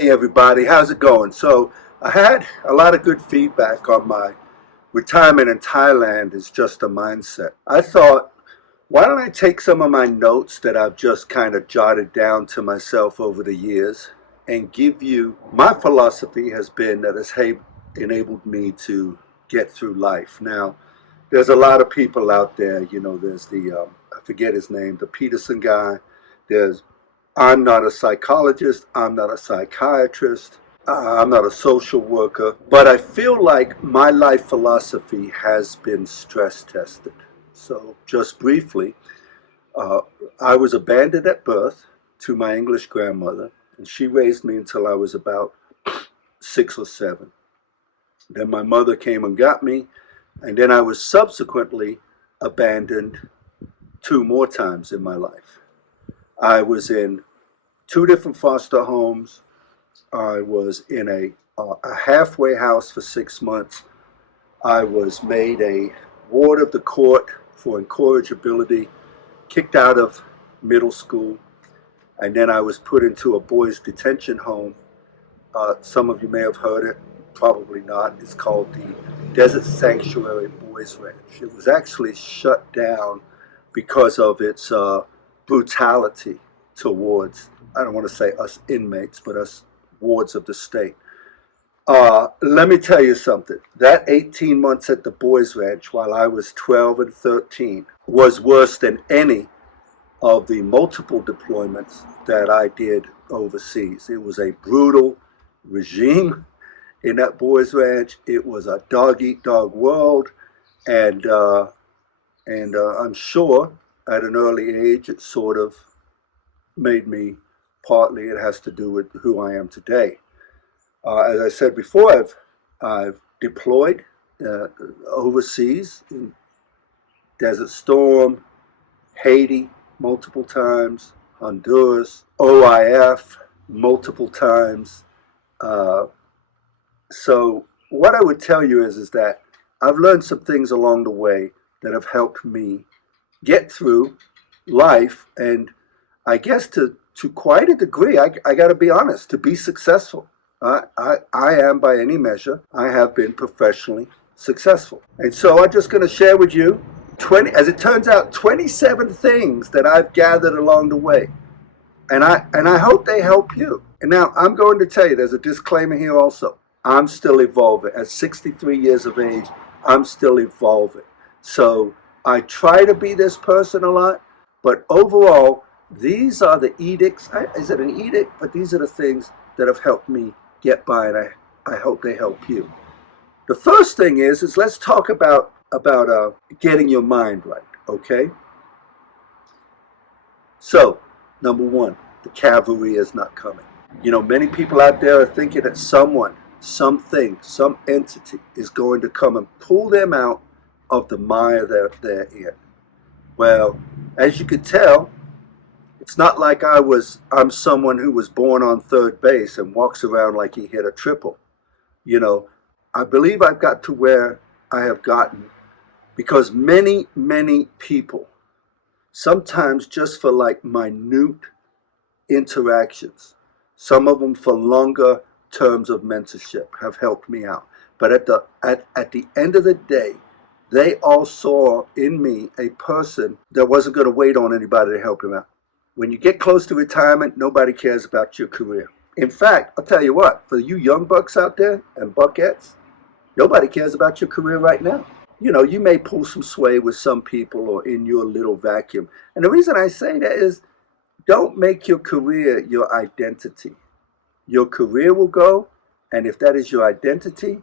Hey everybody, how's it going? So I had a lot of good feedback on my retirement in Thailand is just a mindset. I thought, why don't I take some of my notes that I've just kind of jotted down to myself over the years and give you my philosophy has been that has enabled me to get through life. Now, there's a lot of people out there, there's I forget his name, the Peterson guy. There's I'm not a psychologist. I'm not a psychiatrist. I'm not a social worker. But I feel like my life philosophy has been stress tested. So, just briefly, uh, I was abandoned at birth to my English grandmother, and she raised me until I was about 6 or 7. Then my mother came and got me, and then I was subsequently abandoned 2 more times in my life. I was in 2 different foster homes. I was in a halfway house for 6 months. I was made a ward of the court for incorrigibility, kicked out of middle school, and then I was put into a boys' detention home. Some of you may have heard it, probably not. It's called the Desert Sanctuary Boys Ranch. It was actually shut down because of its brutality towards, I don't want to say us inmates, but us wards of the state. Let me tell you something. That 18 months at the Boys Ranch while I was 12 and 13 was worse than any of the multiple deployments that I did overseas. It was a brutal regime in that Boys Ranch. It was a dog eat dog world, and I'm sure at an early age it sort of made me, partly it has to do with who I am today. As I said before, I've deployed overseas in Desert Storm, Haiti multiple times, Honduras, OIF multiple times. Uh, so what I would tell you is that I've learned some things along the way that have helped me get through life, and I guess to quite a degree, I got to be honest, to be successful. I am, by any measure, I have been professionally successful. And so I'm just going to share with you 20, as it turns out, 27 things that I've gathered along the way. And I hope they help you. And now I'm going to tell you, there's a disclaimer here also. I'm still evolving. At 63 years of age, I'm still evolving. So I try to be this person a lot, but overall, these are the edicts. Is it an edict? But these are the things that have helped me get by, and I hope they help you. The first thing is let's talk about getting your mind right, okay? So, number one, the cavalry is not coming. Many people out there are thinking that someone, something, some entity is going to come and pull them out of the mire they're in. Well, as you could tell, it's not like I'm someone who was born on third base and walks around like he hit a triple. I believe I've got to where I have gotten because many, many people, sometimes just for like minute interactions, some of them for longer terms of mentorship, have helped me out. But at the end of the day, they all saw in me a person that wasn't going to wait on anybody to help him out. When you get close to retirement, nobody cares about your career. In fact, I'll tell you what, for you young bucks out there and buckettes, nobody cares about your career right now. You may pull some sway with some people or in your little vacuum. And the reason I say that is don't make your career your identity. Your career will go, and if that is your identity,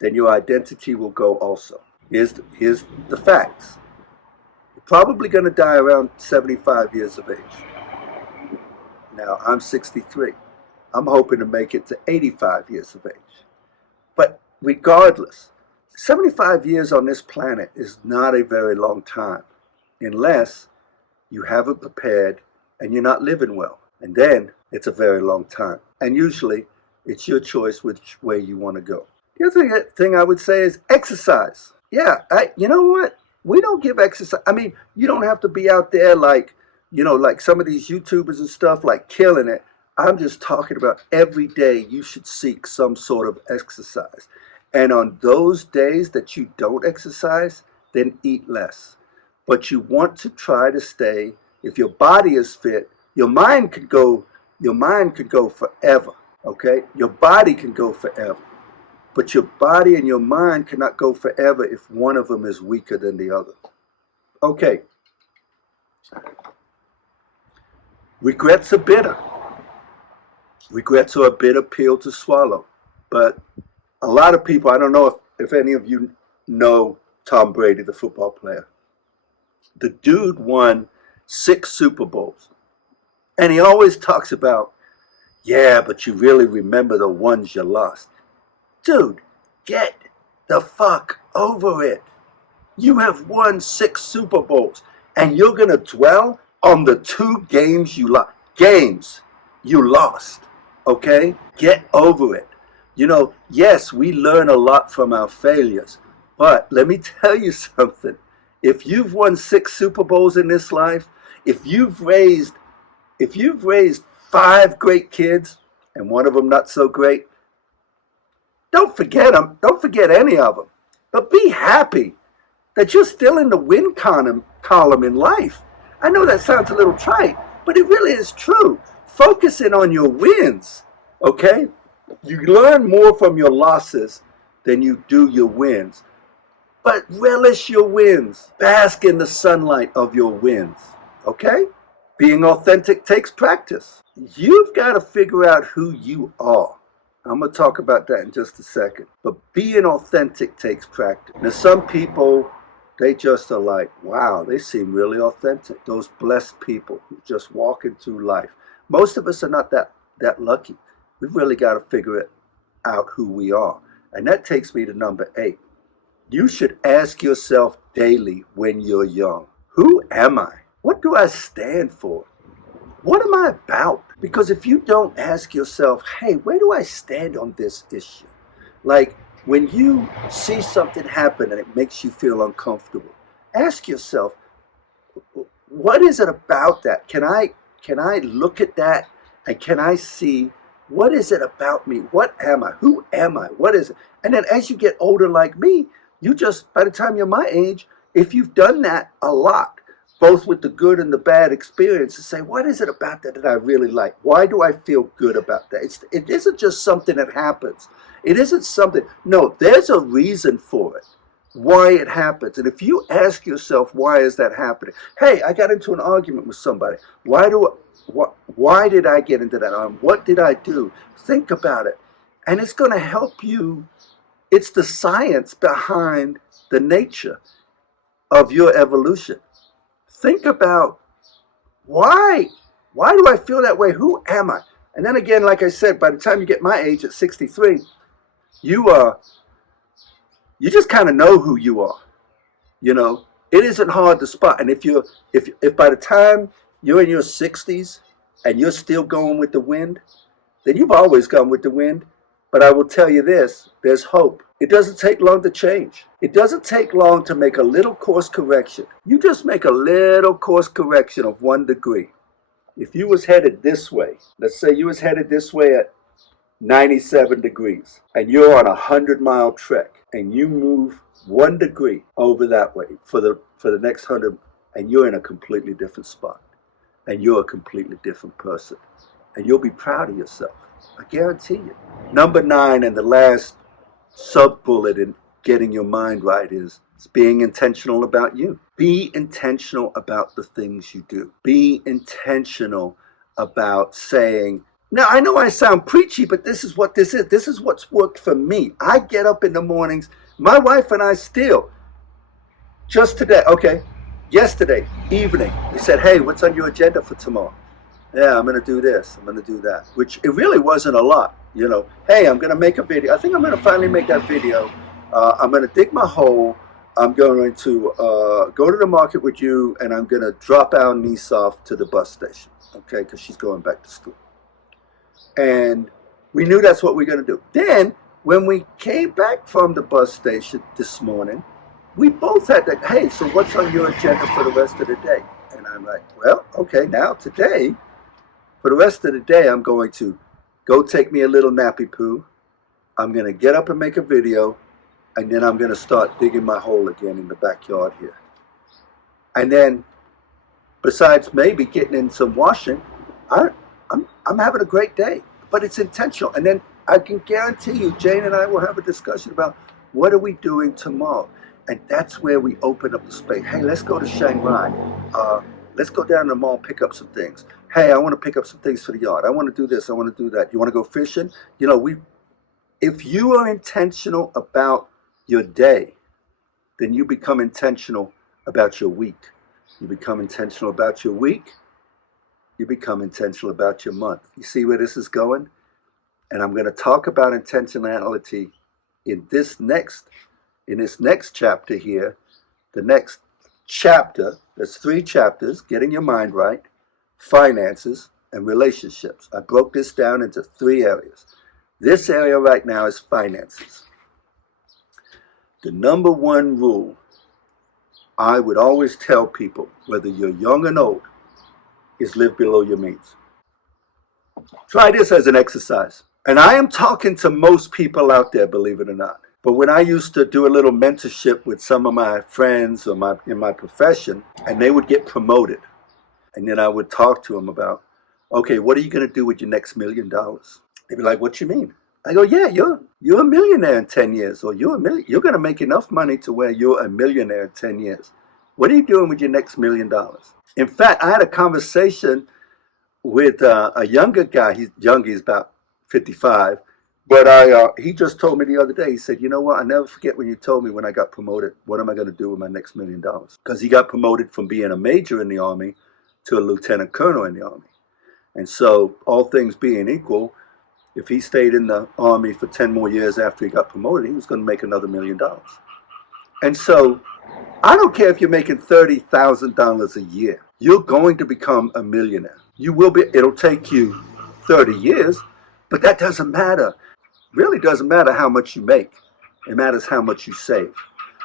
then your identity will go also. Here's the facts. Probably going to die around 75 years of age. Now, I'm 63. I'm hoping to make it to 85 years of age. But regardless, 75 years on this planet is not a very long time unless you haven't prepared and you're not living well. And then it's a very long time. And usually it's your choice which way you want to go. The other thing I would say is exercise. Yeah, you know what? We don't give exercise. I mean, you don't have to be out there like some of these YouTubers and stuff, like killing it. I'm just talking about every day you should seek some sort of exercise. And on those days that you don't exercise, then eat less. But you want to try to stay, if your body is fit, your mind could go forever. Okay? Your body can go forever. But your body and your mind cannot go forever if one of them is weaker than the other. Okay. Regrets are bitter. Regrets are a bitter pill to swallow. But a lot of people, I don't know if any of you know Tom Brady, the football player. The dude won 6 Super Bowls. And he always talks about, yeah, but you really remember the ones you lost. Dude, get the fuck over it. You have won 6 Super Bowls, and you're going to dwell on the 2 games you lost. Games you lost, okay? Get over it. You know, yes, we learn a lot from our failures, but let me tell you something. If you've won 6 Super Bowls in this life, if you've raised 5 great kids and one of them not so great, don't forget them. Don't forget any of them. But be happy that you're still in the win column in life. I know that sounds a little trite, but it really is true. Focusing on your wins, okay? You learn more from your losses than you do your wins. But relish your wins. Bask in the sunlight of your wins, okay? Being authentic takes practice. You've got to figure out who you are. I'm going to talk about that in just a second. But being authentic takes practice. Now, some people, they just are like, wow, they seem really authentic. Those blessed people who just walking through life. Most of us are not that lucky. We've really got to figure out who we are. And that takes me to number 8. You should ask yourself daily when you're young, who am I? What do I stand for? What am I about? Because if you don't ask yourself, hey, where do I stand on this issue? Like when you see something happen and it makes you feel uncomfortable, ask yourself, what is it about that? Can I look at that and can I see what is it about me? What am I? Who am I? What is it? And then as you get older like me, you just, by the time you're my age, if you've done that a lot, both with the good and the bad experience, to say, what is it about that I really like? Why do I feel good about that? It isn't just something that happens. It isn't something, no, there's a reason for it, why it happens. And if you ask yourself, why is that happening? Hey, I got into an argument with somebody. Why did I get into that argument? What did I do? Think about it. And it's going to help you. It's the science behind the nature of your evolution. Think about why do I feel that way? Who am I? And then again, like I said, by the time you get my age at 63, you just kind of know who you are. You know, it isn't hard to spot. And if by the time you're in your 60s and you're still going with the wind, then you've always gone with the wind. But I will tell you this, there's hope. It doesn't take long to change. It doesn't take long to make a little course correction. You just make a little course correction of 1 degree. If you was headed this way, let's say you was headed this way at 97 degrees, and you're on a 100-mile trek, and you move 1 degree over that way for the next 100, and you're in a completely different spot, and you're a completely different person, and you'll be proud of yourself. I guarantee you. Number 9 and the last sub-bullet in getting your mind right is being intentional about you. Be intentional about the things you do. Be intentional about saying, now I know I sound preachy, but this is what this is. This is what's worked for me. I get up in the mornings. My wife and I still, just today, yesterday evening, we said, hey, what's on your agenda for tomorrow? Yeah, I'm going to do this, I'm going to do that, which it really wasn't a lot, you know. Hey, I'm going to make a video. I think I'm going to finally make that video. I'm going to dig my hole. I'm going to go to the market with you, and I'm going to drop our niece off to the bus station, okay, because she's going back to school. And we knew that's what we were going to do. Then, when we came back from the bus station this morning, we both had that, hey, so what's on your agenda for the rest of the day? And I'm like, well, okay, now today, For the rest of the day, I'm going to go take me a little nappy poo. I'm going to get up and make a video, and then I'm going to start digging my hole again in the backyard here. And then, besides maybe getting in some washing, I'm having a great day, but it's intentional. And then I can guarantee you, Jane and I will have a discussion about what are we doing tomorrow. And that's where we open up the space. Hey, let's go to Shanghai. Let's go down to the mall, pick up some things. Hey, I want to pick up some things for the yard. I want to do this. I want to do that. You want to go fishing? You know, if you are intentional about your day, then you become intentional about your week. You become intentional about your week. You become intentional about your month. You see where this is going? And I'm going to talk about intentionality in this next chapter here. The next chapter, there's 3 chapters: getting your mind right, finances, and relationships. I broke this down into 3 areas. This area right now is finances. The number 1 rule I would always tell people, whether you're young and old, is live below your means. Try this as an exercise. And I am talking to most people out there, believe it or not. But when I used to do a little mentorship with some of my friends or in my profession, and they would get promoted, and then I would talk to them about, okay, what are you going to do with your next $1 million? They'd be like, what you mean? I go, yeah, you're a millionaire in 10 years, or you're going to make enough money to where you're a millionaire in 10 years. What are you doing with your next $1 million? In fact, I had a conversation with a younger guy. He's young, he's about 55. But he just told me the other day, he said, you know what, I never forget when you told me when I got promoted, what am I going to do with my next $1 million? Because he got promoted from being a major in the Army to a lieutenant colonel in the Army. And so, all things being equal, if he stayed in the Army for 10 more years after he got promoted, he was going to make another $1 million. And so, I don't care if you're making $30,000 a year. You're going to become a millionaire. You will be. It'll take you 30 years, but that doesn't matter. Really doesn't matter how much you make. It matters how much you save.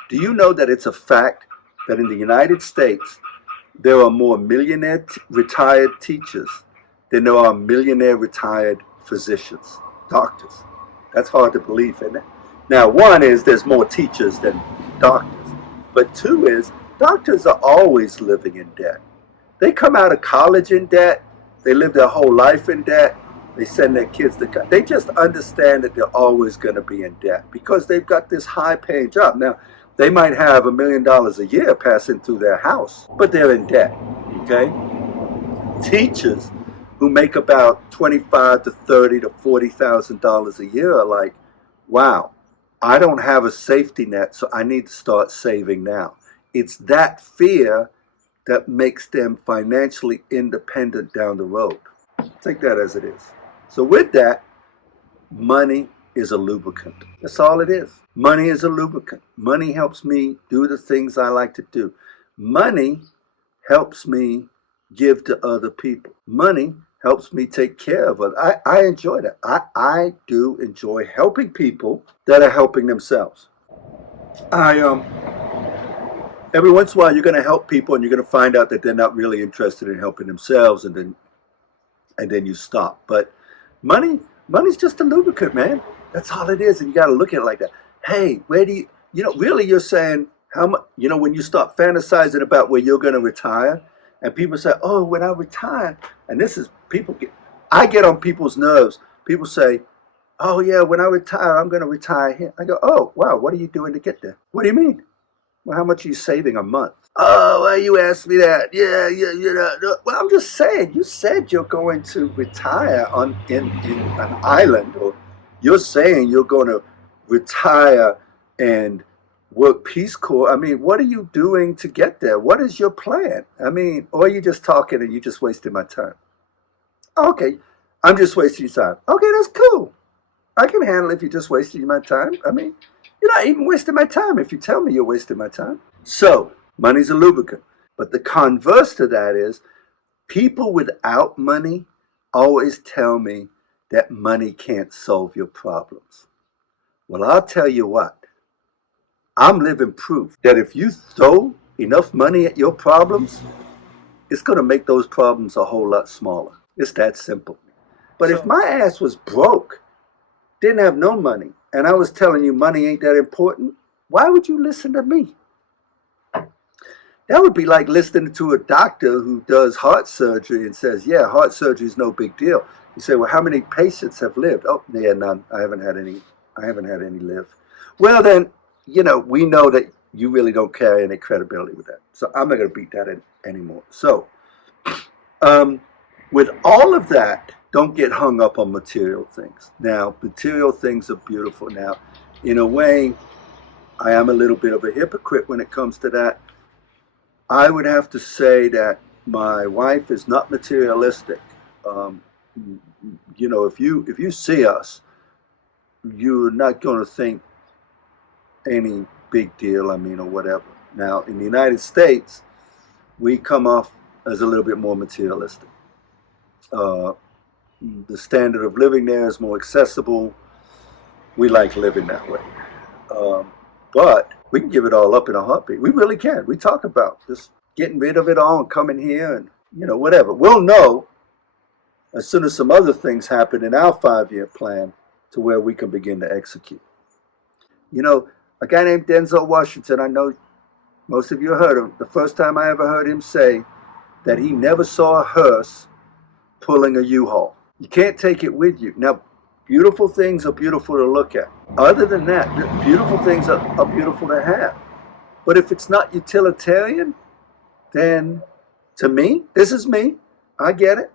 Do you know that it's a fact that in the United States, there are more millionaire retired teachers than there are millionaire retired physicians, doctors? That's hard to believe, isn't it? Now, 1 is there's more teachers than doctors. But 2 is doctors are always living in debt. They come out of college in debt. They live their whole life in debt. They send their kids to college. They just understand that they're always going to be in debt because they've got this high-paying job. Now, they might have $1 million a year passing through their house, but they're in debt, okay? Teachers who make about $25,000 to $30,000 to $40,000 a year are like, wow, I don't have a safety net, so I need to start saving now. It's that fear that makes them financially independent down the road. Take that as it is. So with that, money is a lubricant. That's all it is. Money is a lubricant. Money helps me do the things I like to do. Money helps me give to other people. Money helps me take care of others. I enjoy that. I do enjoy helping people that are helping themselves. Every once in a while you're going to help people and you're going to find out that they're not really interested in helping themselves, and then you stop. But money's just a lubricant, man. That's all it is, and you got to look at it like that. Hey, where do you really you're saying how much, when you start fantasizing about where you're going to retire, and people say, oh, when I retire, and this is, I get on people's nerves. People say, oh yeah, when I retire, I'm going to retire here. I go, oh, wow, what are you doing to get there? What do you mean? Well, how much are you saving a month? Oh, well, you asked me that. Yeah, well, I'm just saying, you said you're going to retire in an island, or you're saying you're going to retire and work Peace Corps. I mean, what are you doing to get there? What is your plan? I mean, or are you just talking and you just wasting my time? Okay, I'm just wasting your time. Okay, that's cool. I can handle it if you're just wasting my time. I mean, you're not even wasting my time if you tell me you're wasting my time. So, money's a lubricant. But the converse to that is, people without money always tell me that money can't solve your problems. Well, I'll tell you what. I'm living proof that if you throw enough money at your problems, it's going to make those problems a whole lot smaller. It's that simple. But if my ass was broke, didn't have no money, and I was telling you money ain't that important, why would you listen to me? That would be like listening to a doctor who does heart surgery and says, yeah, heart surgery is no big deal. You say, well, how many patients have lived? Oh, yeah, none. I haven't had any live. Well, then, we know that you really don't carry any credibility with that. So I'm not going to beat that in anymore. So, with all of that, don't get hung up on material things. Now, material things are beautiful. Now, in a way, I am a little bit of a hypocrite when it comes to that. I would have to say that my wife is not materialistic. Um, if you see us, you're not going to think any big deal. I mean, or whatever. Now, in the United States, we come off as a little bit more materialistic. Uh, the standard of living there is more accessible. We like living that way. But we can give it all up in a heartbeat. We really can. We talk about just getting rid of it all and coming here and, whatever. We'll know as soon as some other things happen in our 5-year plan to where we can begin to execute. A guy named Denzel Washington, I know most of you heard him. The first time I ever heard him say that he never saw a hearse pulling a U-Haul. You can't take it with you. Now, beautiful things are beautiful to look at. Other than that, beautiful things are beautiful to have. But if it's not utilitarian, then to me, this is me, I get it,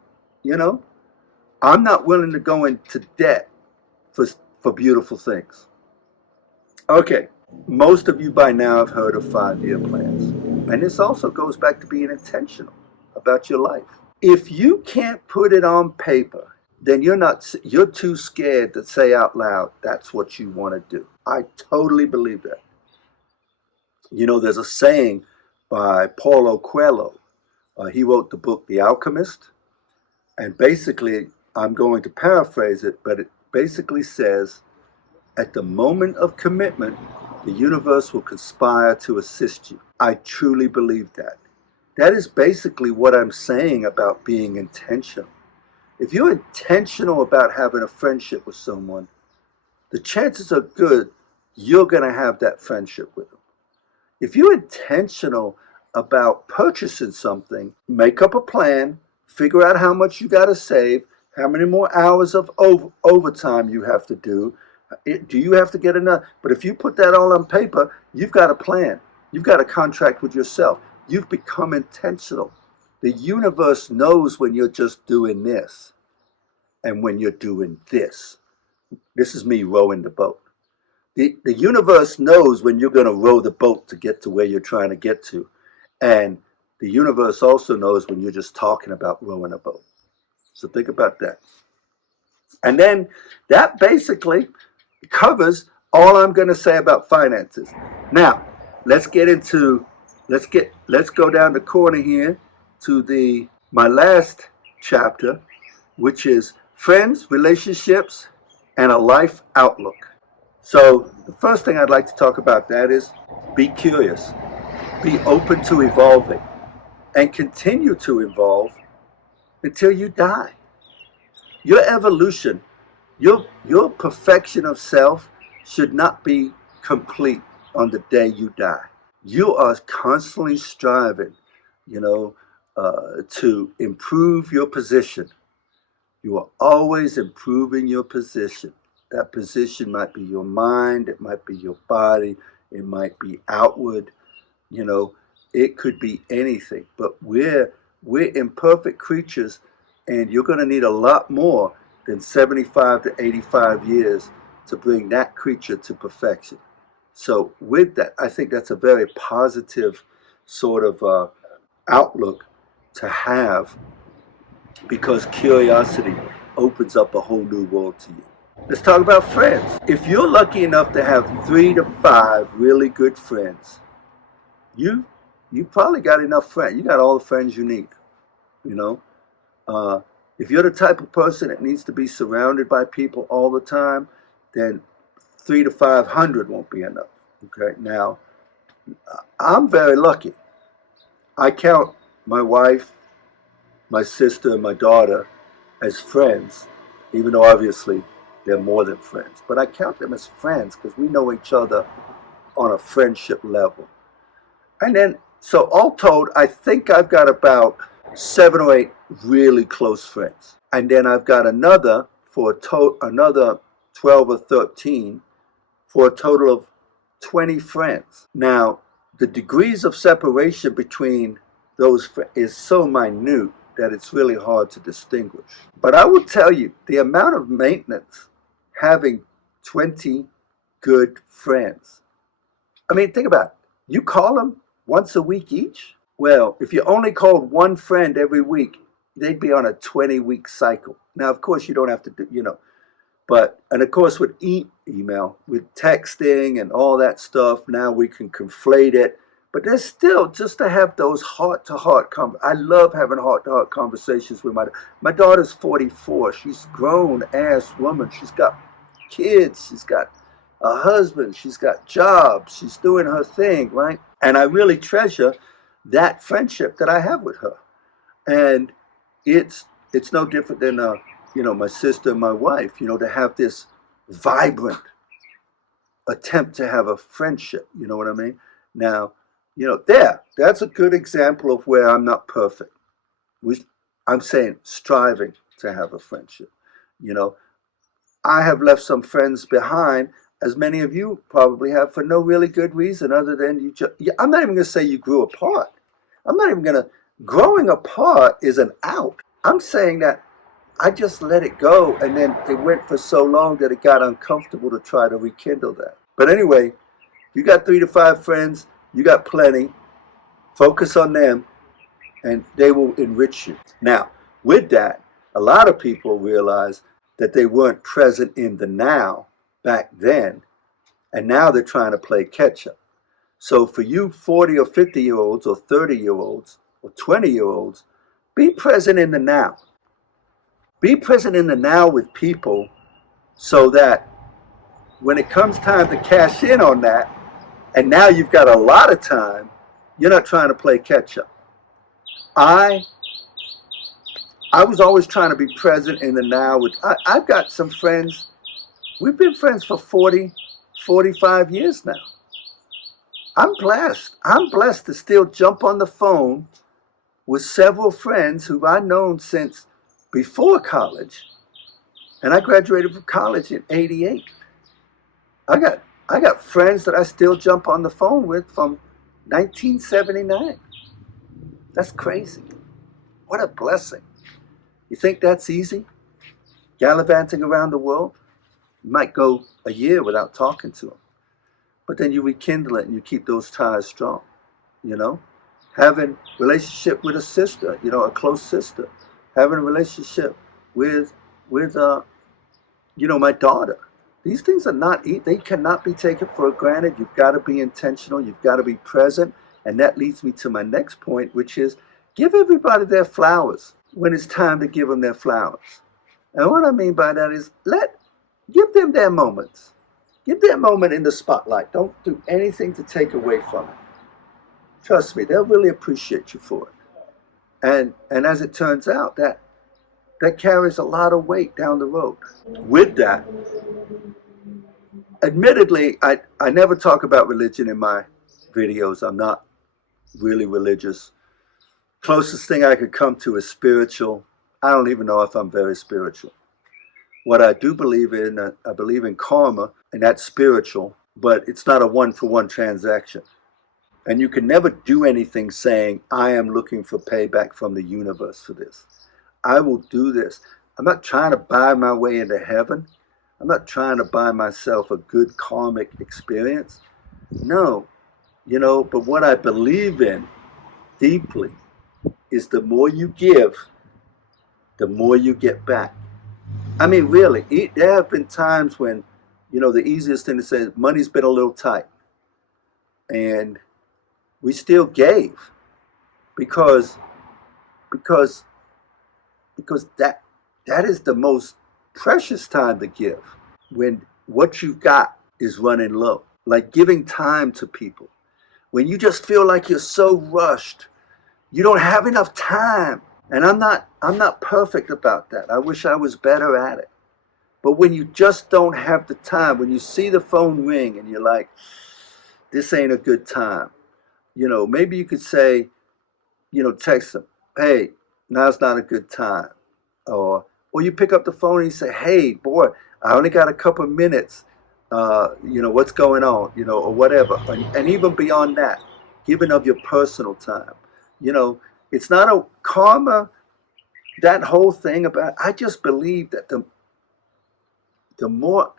I'm not willing to go into debt for beautiful things. Okay, most of you by now have heard of 5-year plans. And this also goes back to being intentional about your life. If you can't put it on paper, then you're too scared to say out loud that's what you want to do. I totally believe that. There's a saying by Paulo Coelho. He wrote the book The Alchemist, and basically, I'm going to paraphrase it, but it basically says, at the moment of commitment, the universe will conspire to assist you. I truly believe that. That is basically what I'm saying about being intentional. If you're intentional about having a friendship with someone, the chances are good you're going to have that friendship with them. If you're intentional about purchasing something, make up a plan, figure out how much you got to save, how many more hours of overtime you have to do. Do you have to get enough? But if you put that all on paper, you've got a plan. You've got a contract with yourself. You've become intentional. The universe knows when you're just doing this and when you're doing this. This is me rowing the boat. The universe knows when you're going to row the boat to get to where you're trying to get to. And the universe also knows when you're just talking about rowing a boat. So think about that. And then that basically covers all I'm going to say about finances. Now, let's go down the corner here to my last chapter, which is friends, relationships, and a life outlook. So the first thing I'd like to talk about that is be curious, be open to evolving, and continue to evolve until you die. Your evolution, your perfection of self should not be complete on the day you die. You are constantly striving, to improve your position. You are always improving your position. That position might be your mind, it might be your body, it might be outward, it could be anything. But we're imperfect creatures, and you're going to need a lot more than 75 to 85 years to bring that creature to perfection. So with that, I think that's a very positive sort of outlook to have, because curiosity opens up a whole new world to you. Let's talk about friends. If you're lucky enough to have 3 to 5 really good friends, you probably got enough friends. You got all the friends you need. If you're the type of person that needs to be surrounded by people all the time, then 300 to 500 won't be enough. Okay. Now, I'm very lucky. I count my wife, my sister, and my daughter as friends, even though obviously they're more than friends. But I count them as friends because we know each other on a friendship level. And then, so all told, I think I've got about 7 or 8 really close friends. And then I've got another 12 or 13 for a total of 20 friends. Now, the degrees of separation between those is so minute that it's really hard to distinguish. But I will tell you, the amount of maintenance having 20 good friends. I mean, think about it. You call them once a week each? Well, if you only called one friend every week, they'd be on a 20-week cycle. Now, of course, you don't have to do, but, and of course, with email, with texting and all that stuff, now we can conflate it. But there's still, just to have those heart-to-heart I love having heart-to-heart conversations with my daughter's 44. She's grown-ass woman. She's got kids. She's got a husband. She's got jobs. She's doing her thing, right? And I really treasure that friendship that I have with her. And it's no different than my sister and my wife, to have this vibrant attempt to have a friendship, you know what I mean? Now, that's a good example of where I'm not perfect. I'm saying striving to have a friendship. I have left some friends behind, as many of you probably have, for no really good reason other than I'm not even going to say you grew apart. Growing apart is an out. I'm saying that I just let it go, and then it went for so long that it got uncomfortable to try to rekindle that. But anyway, you got 3 to 5 friends, you got plenty. Focus on them, and they will enrich you. Now, with that, a lot of people realize that they weren't present in the now back then, and now they're trying to play catch up. So for you 40 or 50-year-olds or 30-year-olds or 20-year-olds, be present in the now. Be present in the now with people so that when it comes time to cash in on that, and now you've got a lot of time, you're not trying to play catch up. I was always trying to be present in the now. I've got some friends. We've been friends for 40, 45 years now. I'm blessed. I'm blessed to still jump on the phone with several friends who I've known since before college. And I graduated from college in '88. I got friends that I still jump on the phone with from 1979. That's crazy. What a blessing. You think that's easy? Gallivanting around the world? You might go a year without talking to them. But then you rekindle it and you keep those ties strong, Having a relationship with a sister, a close sister. Having a relationship with my daughter. These things are they cannot be taken for granted. You've got to be intentional. You've got to be present. And that leads me to my next point, which is give everybody their flowers when it's time to give them their flowers. And what I mean by that is give them their moments. Give their moment in the spotlight. Don't do anything to take away from it. Trust me, they'll really appreciate you for it. And as it turns out, that carries a lot of weight down the road. With that, admittedly, I never talk about religion in my videos. I'm not really religious. Closest thing I could come to is spiritual. I don't even know if I'm very spiritual. What I do believe in, I believe in karma, and that's spiritual, but it's not a one-for-one transaction. And you can never do anything saying, I am looking for payback from the universe for this. I will do this. I'm not trying to buy my way into heaven. I'm not trying to buy myself a good karmic experience. No, but what I believe in deeply is the more you give, the more you get back. I mean, really, there have been times when, the easiest thing to say is money's been a little tight. And we still gave because that is the most precious time to give, when what you've got is running low. Like giving time to people. When you just feel like you're so rushed, you don't have enough time And I'm not perfect about that. I wish I was better at it. But when you just don't have the time, when you see the phone ring and you're like, this ain't a good time, maybe you could say, text them, hey, now's not a good time. Or you pick up the phone and you say, hey, boy, I only got a couple of minutes. What's going on, or whatever. And even beyond that, giving of your personal time. You know, it's not a karma, that whole thing about, I just believe that the more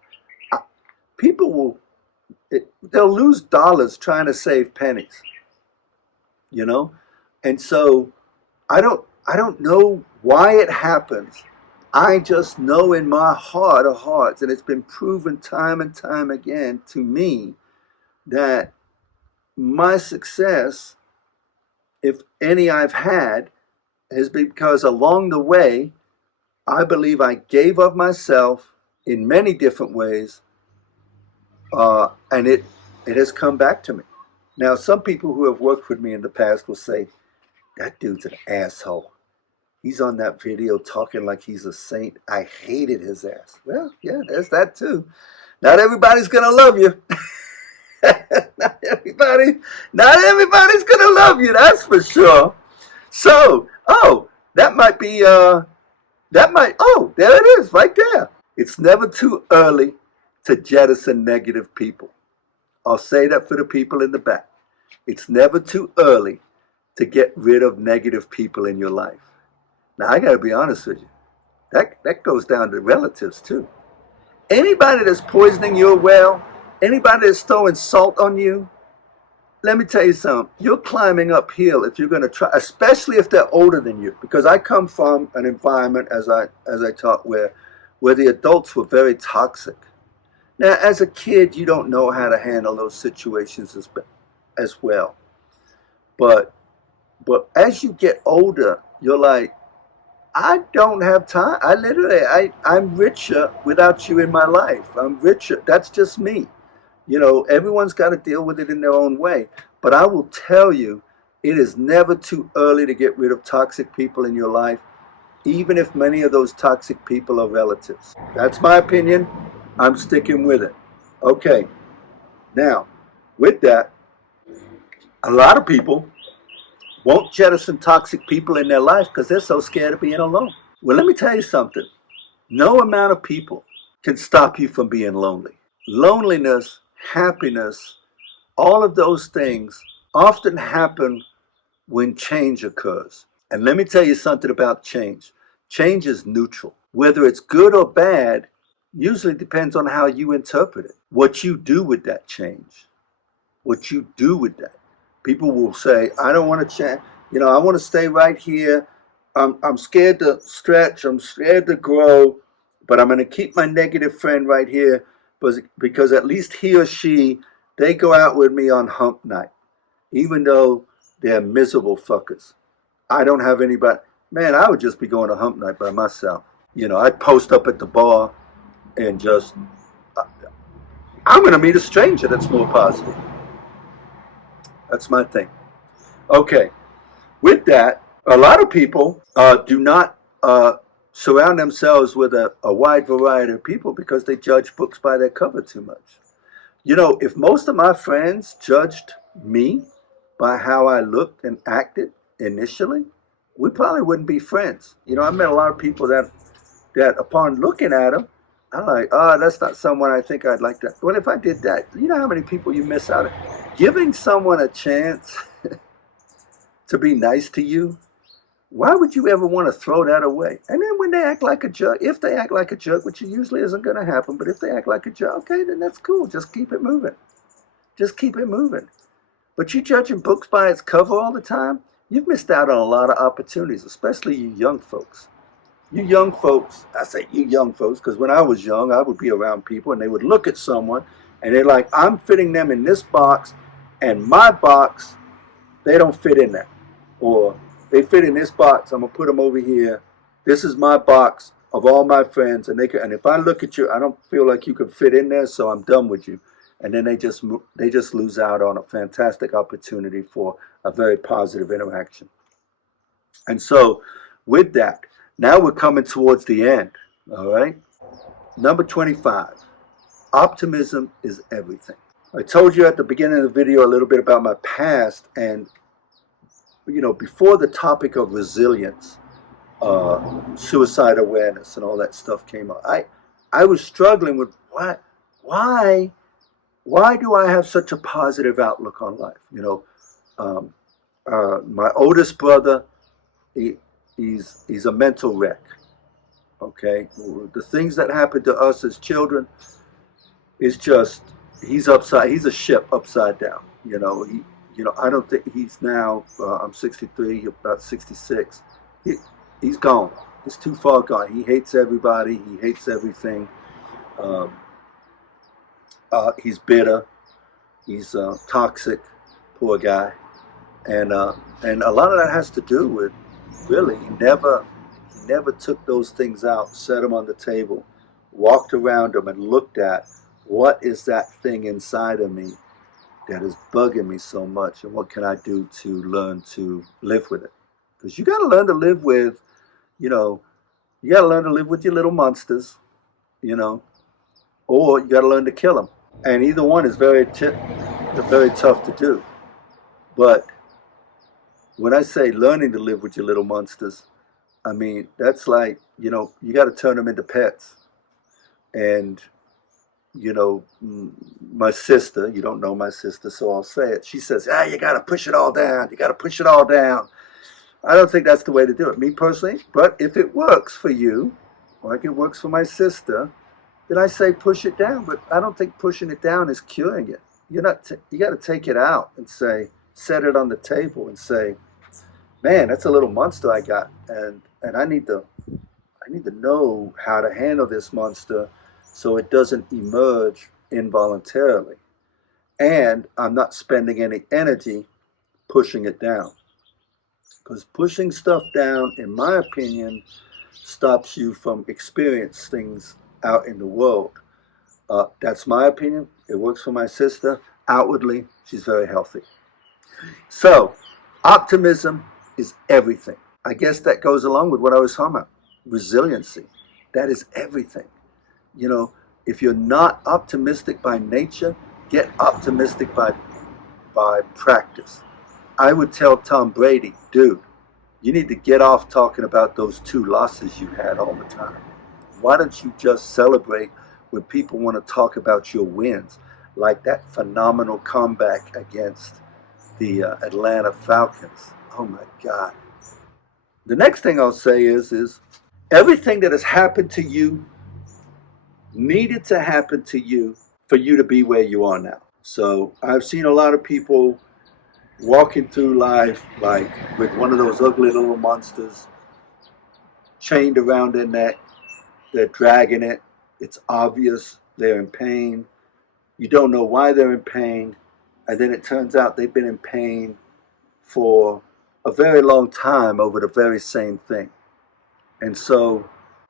people they'll lose dollars trying to save pennies, you know? And so I don't know why it happens. I just know in my heart of hearts, and it's been proven time and time again to me, that my success, if any I've had, has been because along the way, I believe I gave of myself in many different ways, and it has come back to me. Now, some people who have worked with me in the past will say, that dude's an asshole. He's on that video talking like he's a saint. I hated his ass. Well, yeah, there's that too. Not everybody's gonna love you. not everybody, not everybody's gonna love you. That's for sure. So, that might be. There it is, right there. It's never too early to jettison negative people. I'll say that for the people in the back. It's never too early to get rid of negative people in your life. Now, I got to be honest with you. That goes down to relatives, too. Anybody that's poisoning your well, anybody that's throwing salt on you, let me tell you something. You're climbing uphill if you're going to try, especially if they're older than you. Because I come from an environment, as I taught, where the adults were very toxic. Now, as a kid, you don't know how to handle those situations as well. But as you get older, you're like, I don't have time. I'm richer without you in my life. I'm richer. That's just me. Everyone's got to deal with it in their own way. But I will tell you, it is never too early to get rid of toxic people in your life, even if many of those toxic people are relatives. That's my opinion. I'm sticking with it. Okay. Now, with that, a lot of people won't jettison toxic people in their life because they're so scared of being alone. Well, let me tell you something. No amount of people can stop you from being lonely. Loneliness, happiness, all of those things often happen when change occurs. And let me tell you something about change. Change is neutral. Whether it's good or bad usually depends on how you interpret it, what you do with that change, what you do with that. People will say, I don't want to change. I want to stay right here. I'm scared to stretch. I'm scared to grow, but I'm going to keep my negative friend right here because at least he or she, they go out with me on hump night, even though they're miserable fuckers. I don't have anybody. Man, I would just be going to hump night by myself. I'd post up at the bar and just, I'm going to meet a stranger that's more positive. That's my thing. Okay. With that, a lot of people do not surround themselves with a wide variety of people because they judge books by their cover too much. If most of my friends judged me by how I looked and acted initially, we probably wouldn't be friends. I met a lot of people that upon looking at them, I'm like, oh, that's not someone I think I'd like to. Well, if I did that, you know how many people you miss out on? Giving someone a chance to be nice to you, why would you ever want to throw that away? And then when they act like a jerk, if they act like a jerk, which usually isn't going to happen, but if they act like a jerk, okay, then that's cool. Just keep it moving. Just keep it moving. But you judging books by its cover all the time, you've missed out on a lot of opportunities, especially you young folks. You young folks, I say you young folks, because when I was young, I would be around people and they would look at someone and they're like, I'm fitting them in this box, and my box, they don't fit in that. Or they fit in this box, I'm gonna put them over here. This is my box of all my friends, and if I look at you, I don't feel like you can fit in there, so I'm done with you. And then they just lose out on a fantastic opportunity for a very positive interaction. And so with that, now we're coming towards the end. All right. Number 25. Optimism is everything. I told you at the beginning of the video a little bit about my past, and before the topic of resilience, suicide awareness, and all that stuff came up, I was struggling with why do I have such a positive outlook on life? My oldest brother, he's a mental wreck. Okay, the things that happen to us as children is just he's a ship upside down. I don't think he's now. I'm 63, about 66. He's gone. He's too far gone. He hates everybody. He hates everything. He's bitter. He's toxic. Poor guy. And a lot of that has to do with really he never took those things out, set them on the table, walked around them, and looked at what is that thing inside of me that is bugging me so much, and what can I do to learn to live with it? Because you got to learn to live with, you got to learn to live with your little monsters, or you got to learn to kill them. And either one is very tough to do. But when I say learning to live with your little monsters, I mean, that's like, you got to turn them into pets. And, my sister, you don't know my sister, so I'll say it. She says, you got to push it all down. You got to push it all down. I don't think that's the way to do it, me personally. But if it works for you, like it works for my sister, then I say push it down. But I don't think pushing it down is curing it. You got to take it out and set it on the table and say, man, that's a little monster I got, and I need to know how to handle this monster so it doesn't emerge involuntarily, and I'm not spending any energy pushing it down, because pushing stuff down, in my opinion, stops you from experiencing things out in the world. That's my opinion. It works for my sister. Outwardly, she's very healthy. So, optimism is everything. I guess that goes along with what I was talking about. Resiliency. That is everything. If you're not optimistic by nature, get optimistic by practice. I would tell Tom Brady, dude, you need to get off talking about those 2 losses you had all the time. Why don't you just celebrate when people want to talk about your wins, like that phenomenal comeback against the Atlanta Falcons. Oh my God. The next thing I'll say is everything that has happened to you needed to happen to you for you to be where you are now. So I've seen a lot of people walking through life like with one of those ugly little monsters chained around their neck. They're dragging it. It's obvious they're in pain. You don't know why they're in pain. And then it turns out they've been in pain for a very long time over the very same thing. And so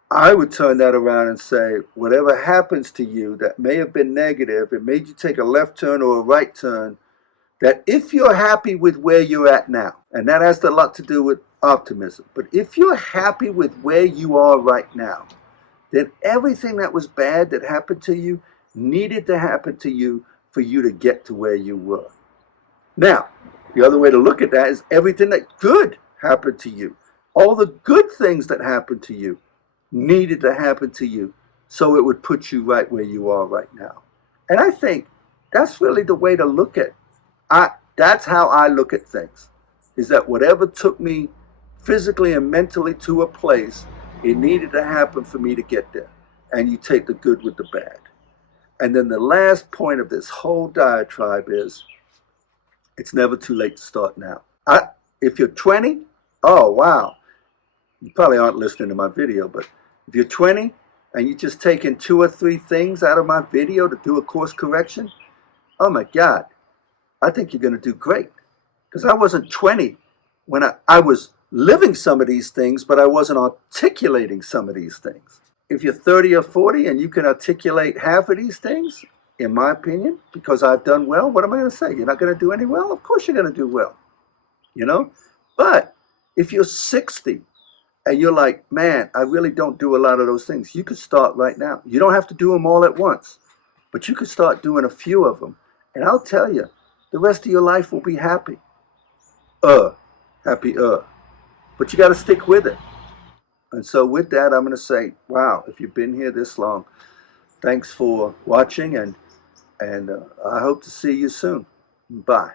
I would turn that around and say, whatever happens to you that may have been negative, it made you take a left turn or a right turn, that if you're happy with where you're at now, and that has a lot to do with optimism, but if you're happy with where you are right now, then everything that was bad that happened to you needed to happen to you for you to get to where you were. Now, the other way to look at that is everything that good happened to you. All the good things that happened to you needed to happen to you so it would put you right where you are right now. And I think that's really the way to look at it. That's how I look at things, is that whatever took me physically and mentally to a place, it needed to happen for me to get there. And you take the good with the bad. And then the last point of this whole diatribe is, it's never too late to start now. If you're 20, oh wow, you probably aren't listening to my video, but if you're 20 and you're just taking 2 or 3 things out of my video to do a course correction, oh my God, I think you're going to do great. Because I wasn't 20 when I was living some of these things, but I wasn't articulating some of these things. If you're 30 or 40 and you can articulate half of these things, in my opinion, because I've done well, what am I going to say? You're not going to do any well? Of course you're going to do well, But if you're 60 and you're like, man, I really don't do a lot of those things. You could start right now. You don't have to do them all at once, but you could start doing a few of them. And I'll tell you, the rest of your life will be happy. Happy. But you got to stick with it. And so with that, I'm going to say, wow, if you've been here this long, thanks for watching, and I hope to see you soon. Bye.